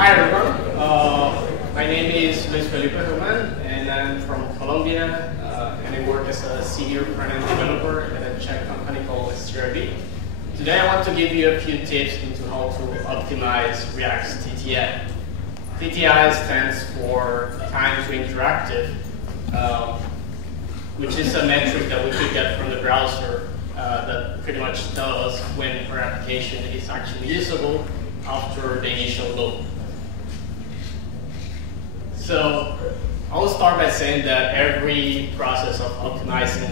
Hi everyone, my name is FELIPE, and I'm from Colombia, and I work as a senior front-end developer at a Czech company called STRB. Today I want to give you a few tips into how to optimize React's TTI. TTI stands for time to interactive, which is a metric that we could get from the browser that pretty much tells us when our application is actually usable after the initial load. So I'll start by saying that every process of optimizing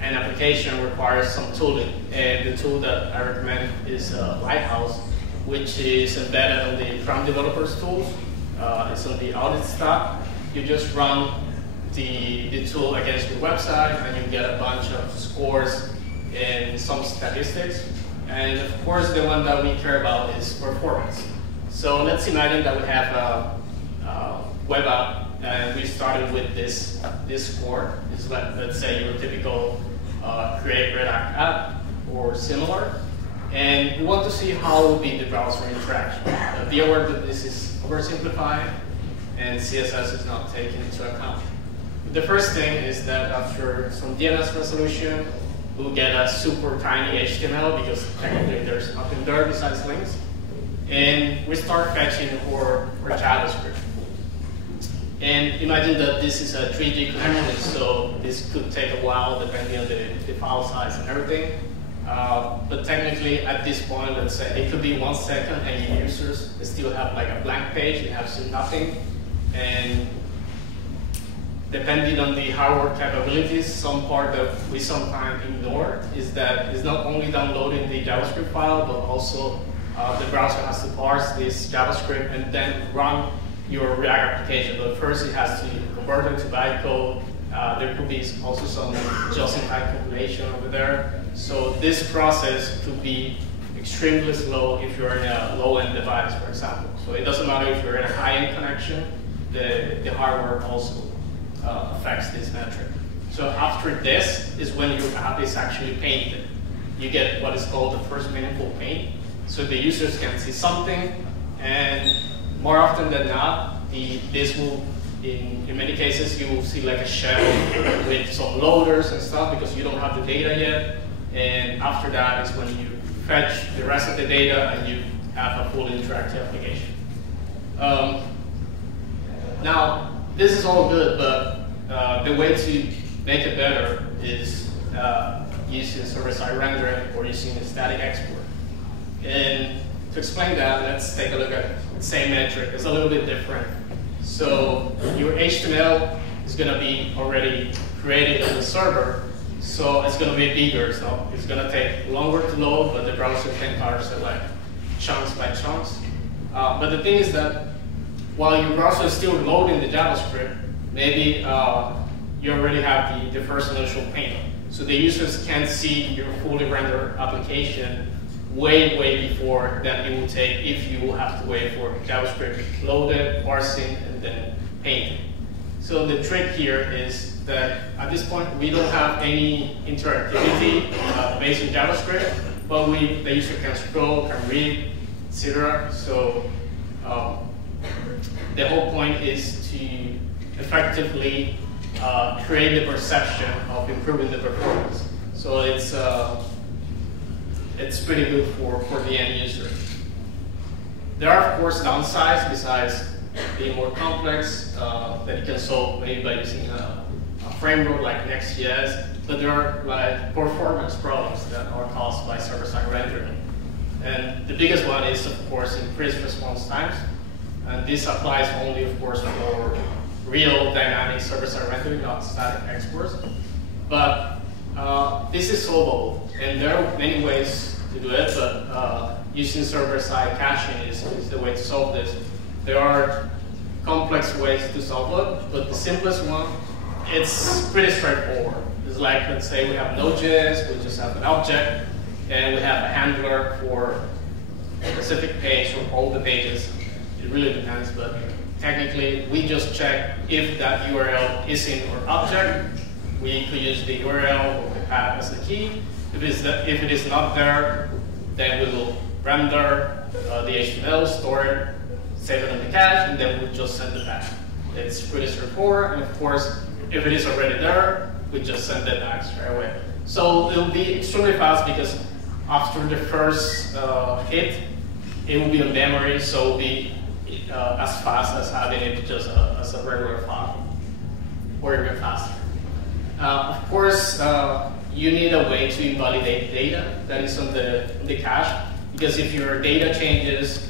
an application requires some tooling, and the tool that I recommend is Lighthouse, which is embedded on the Chrome developers tools. It's on the audit stack. You just run the tool against your website, and you get a bunch of scores and some statistics. And of course, the one that we care about is performance. So let's imagine that we have a web app, and we started with this score. It's like, let's say, your typical create React app or similar. And we want to see how will be the browser interaction. Be aware that this is oversimplified, and CSS is not taken into account. The first thing is that after some DNS resolution, we'll get a super tiny HTML because technically there's nothing there besides links. And we start fetching for JavaScript. And imagine that this is a 3G connection, so this could take a while depending on the file size and everything. But technically at this point, let's say it could be 1 second and your users still have like a blank page, you have seen nothing. And depending on the hardware capabilities, some part that we sometimes ignore is that it's not only downloading the JavaScript file, but also the browser has to parse this JavaScript and then run your React application. But first it has to convert it to bytecode. There could be also some just-in-time compilation over there. So this process could be extremely slow if you're in a low-end device, for example. So it doesn't matter if you're in a high-end connection, the hardware also affects this metric. So after this is when your app is actually painted. You get what is called the first meaningful paint. So the users can see something, and more often than not, this will, in many cases, you will see like a shell with some loaders and stuff because you don't have the data yet. And after that is when you fetch the rest of the data and you have a full interactive application. Now, this is all good, but the way to make it better is using server-side rendering or using a static export. And to explain that, let's take a look at the same metric. It's a little bit different. So your HTML is going to be already created on the server, so it's going to be bigger. So it's going to take longer to load, but the browser can parse it like chunks by chunks. But the thing is that while your browser is still loading the JavaScript, maybe you already have the first initial paint. So the users can see your fully rendered application way before that it will take if you will have to wait for JavaScript loaded, parsing, and then painting. So the trick here is that at this point we don't have any interactivity based on JavaScript, but the user can scroll, can read, etc. So the whole point is to effectively create the perception of improving the performance. So it's pretty good for the end user. There are, of course, downsides besides being more complex that you can solve maybe by using a framework like Next.js, but there are like performance problems that are caused by server-side rendering. And the biggest one is, of course, increased response times. And this applies only, of course, for real dynamic server-side rendering, not static exports. But this is solvable, and there are many ways to do it, but using server-side caching is the way to solve this. There are complex ways to solve it, but the simplest one, it's pretty straightforward. It's like, let's say we have Node.js, we just have an object, and we have a handler for a specific page or all the pages. It really depends, but technically we just check if that URL is in our object. We could use the URL or the path as the key. If it is not there, then we will render the HTML, store it, save it on the cache, and then we just send it back. It's pretty straightforward, and of course, if it is already there, we just send it back straight away. So it'll be extremely fast because after the first hit, it will be in memory, so it'll be as fast as having it just as a regular file, or even faster. Of course, you need a way to invalidate data that is on the cache, because if your data changes,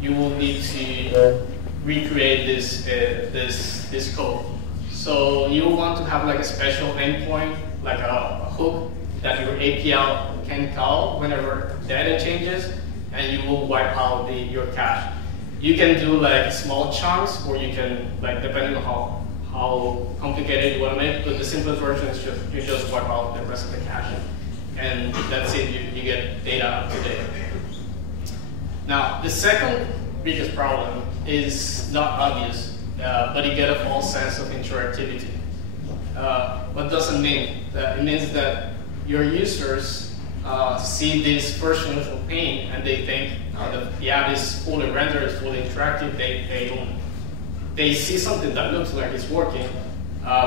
you will need to recreate this code. So you want to have like a special endpoint, like a hook that your API can call whenever data changes, and you will wipe out your cache. You can do like small chunks, or you can, like, depending on how complicated you want to make, but the simplest version is you just wipe out the rest of the cache, and that's it. You get data up to date. Now, the second biggest problem is not obvious, but you get a false sense of interactivity. What does it mean? It means that your users see this first initial pane and they think that the app is fully rendered, it's fully interactive. They see something that looks like it's working,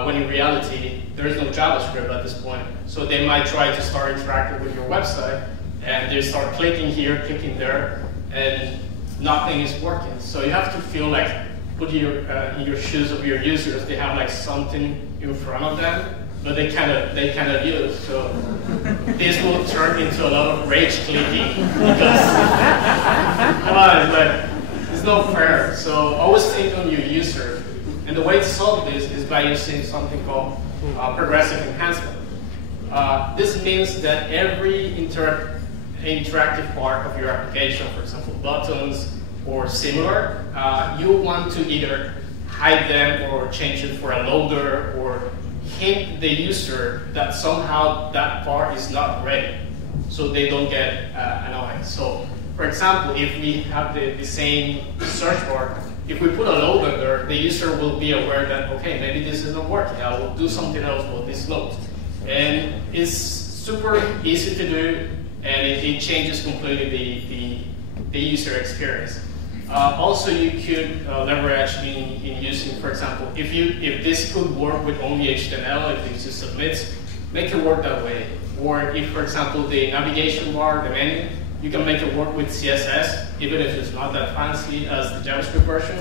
when in reality there is no JavaScript at this point. So they might try to start interacting with your website, and they start clicking here, clicking there, and nothing is working. So you have to feel like, put in your shoes of your users. They have like something in front of them, but they cannot use. So this will turn into a lot of rage clicking because come on, it's not fair. So always think on your user, and the way to solve this is by using something called progressive enhancement. This means that every interactive part of your application, for example, buttons or similar, you want to either hide them or change it for a loader, or hint the user that somehow that part is not ready, so they don't get annoyed. So, for example, if we have the same search bar, if we put a loader there, the user will be aware that, okay, maybe this isn't working. I will do something else while this loads. And it's super easy to do, and it changes completely the user experience. Also, you could leverage in using, for example, if this could work with only HTML, if it just submits, make it work that way. Or if, for example, the navigation bar, the menu, you can make it work with CSS, even if it's not that fancy as the JavaScript version.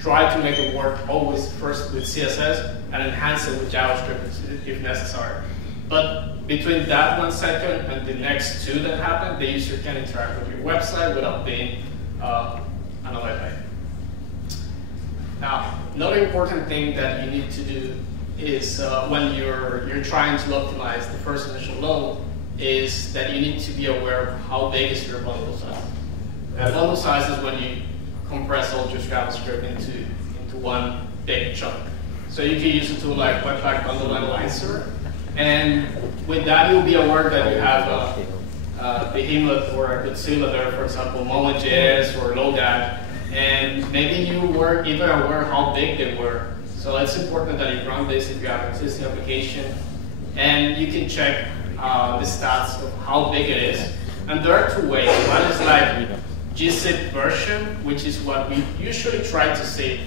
Try to make it work always first with CSS and enhance it with JavaScript if necessary. But between that 1 second and the next 2 that happen, the user can interact with your website without being annoyed by it. Now, another important thing that you need to do is when you're trying to optimize the first initial load, is that you need to be aware of how big is your bundle size. Bundle size is when you compress all your JavaScript into one big chunk. So you can use a tool like Webpack Bundle Analyzer, and with that you'll be aware that you have a behemoth or a Godzilla there, for example, Moment.js or Lodash, and maybe you were even aware how big they were. So it's important that you run this if you have an existing application, and you can check the stats of how big it is. And there are 2 ways. One is like gzip version, which is what we usually try to save.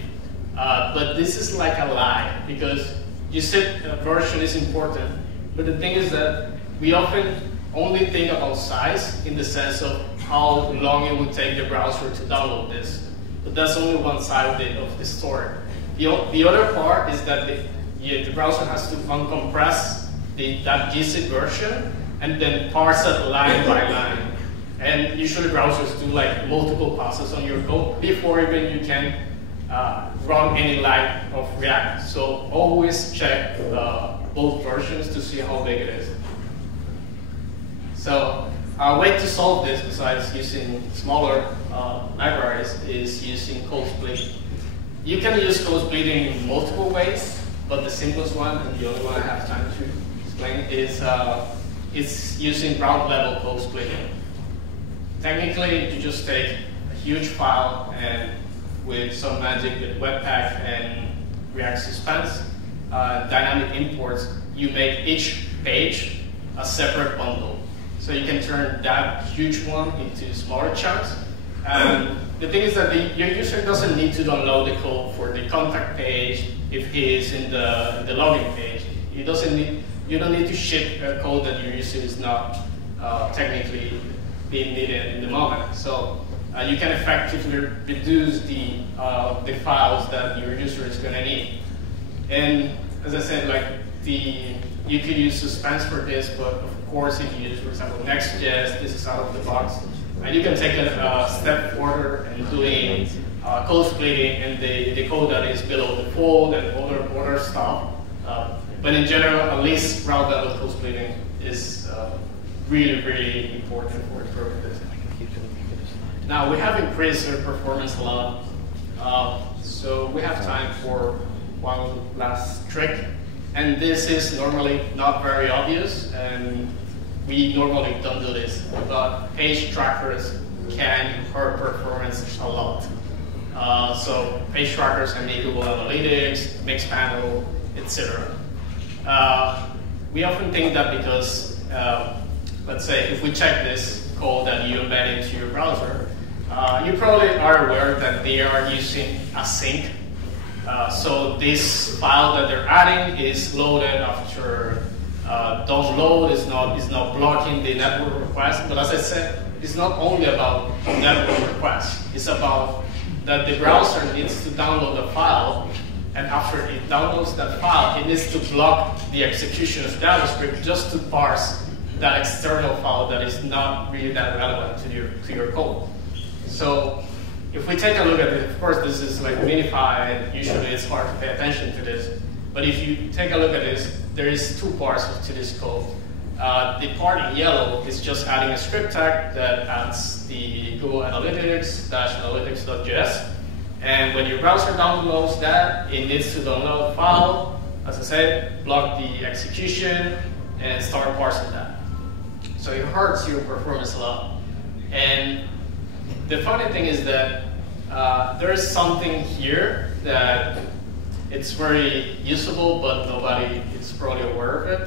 But this is like a lie, because gzip version is important. But the thing is that we often only think about size in the sense of how long it would take the browser to download this. But that's only one side of the story. The other part is that the browser has to uncompress that gzip version and then parse it line by line. And usually browsers do like multiple passes on your code before even you can run any line of React. So always check both versions to see how big it is. So a way to solve this, besides using smaller libraries, is using code splitting. You can use code splitting in multiple ways, but the simplest one, and the only one I have time to explain, is using route level code splitting. Technically, you just take a huge file and with some magic with Webpack and React Suspense, dynamic imports, you make each page a separate bundle. So you can turn that huge one into smaller chunks. And the thing is that your user doesn't need to download the code for the contact page if he is in the login page. You don't need to ship a code that your user is not technically being needed in the moment. So you can effectively reduce the files that your user is going to need. And as I said, like you could use Suspense for this, but of course if you use, for example, Next.js, this is out of the box. And you can take it a step further and doing code splitting and the code that is below the fold and other stuff. But in general, at least route level code splitting is really, really important for improving this. Now, we have increased our performance a lot. So we have time for one last trick. And this is normally not very obvious, and we normally don't do this, but page trackers can hurt performance a lot. So page trackers can be Google Analytics, Mixpanel, etc. We often think that because, let's say, if we check this code that you embed into your browser, you probably are aware that they are using async. So this file that they're adding is loaded after download, is not blocking the network request. But as I said, it's not only about network requests. It's about that the browser needs to download the file, and after it downloads that file, it needs to block the execution of JavaScript just to parse that external file that is not really that relevant to your code. So if we take a look at it, of course this is like minified, usually it's hard to pay attention to this, but if you take a look at this, there is two parts to this code. The part in yellow is just adding a script tag that adds the Google Analytics -analytics.js, and when your browser downloads that, it needs to download a file, as I said, block the execution, and start parsing that. So it hurts your performance a lot. And the funny thing is that there is something here that it's very usable, but nobody is probably aware of it.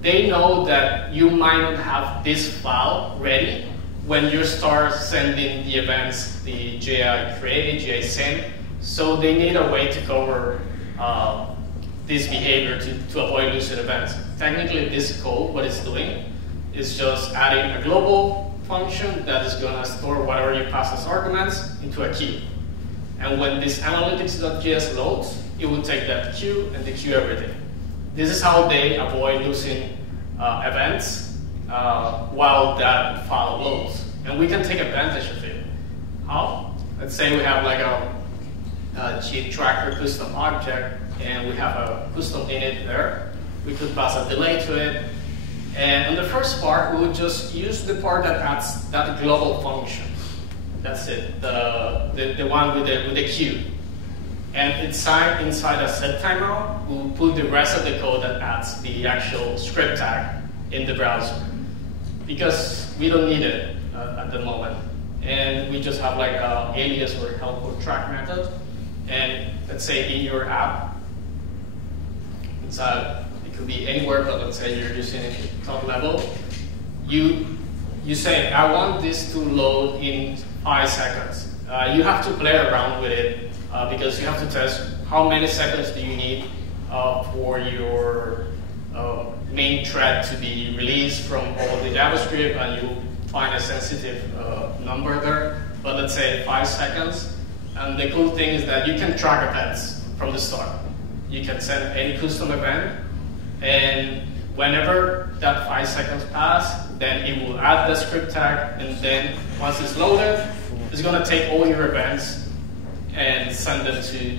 They know that you might not have this file ready when you start sending the events, the GI created, GI send. So they need a way to cover this behavior to avoid losing events. Technically, this code, what it's doing, is just adding a global function that is going to store whatever you pass as arguments into a queue. And when this analytics.js loads, it will take that queue and queue everything. This is how they avoid losing events while that file loads. And we can take advantage of it. How? Let's say we have like a cheat tracker custom object, and we have a custom init there. We could pass a delay to it. And on the first part, we would just use the part that adds that global function. That's it, the one with the queue. And inside a set timeout, we'll put the rest of the code that adds the actual script tag in the browser, because we don't need it at the moment. And we just have like an alias or helpful track method. And let's say in your app, it could be anywhere, but let's say you're using it at top level. You say, I want this to load in 5 seconds. You have to play around with it because you have to test how many seconds do you need for your main thread to be released from all the JavaScript, and you find a sensitive number there. But let's say 5 seconds. And the cool thing is that you can track events from the start. You can send any custom event, and whenever that 5 seconds pass, then it will add the script tag, and then once it's loaded, it's going to take all your events and send them to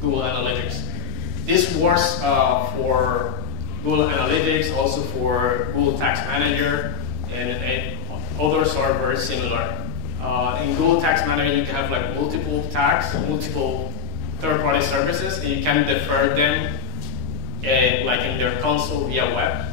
Google Analytics. This works for Google Analytics, also for Google Task Manager, and others are very similar. In Google Task Manager, you can have like multiple tags, multiple third-party services, and you can defer them like in their console via web.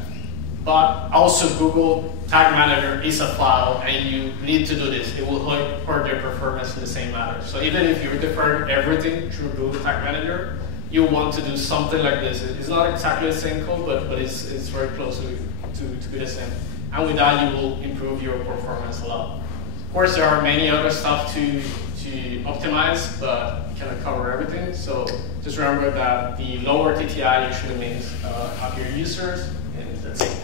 But also Google Tag Manager is a file, and you need to do this. It will hurt your performance in the same manner. So even if you defer everything through Google Tag Manager, you want to do something like this. It's not exactly the same code, but it's very close to be the same. And with that, you will improve your performance a lot. Of course, there are many other stuff to optimize, but you cannot cover everything. So just remember that the lower TTI usually means happier users, and that's it.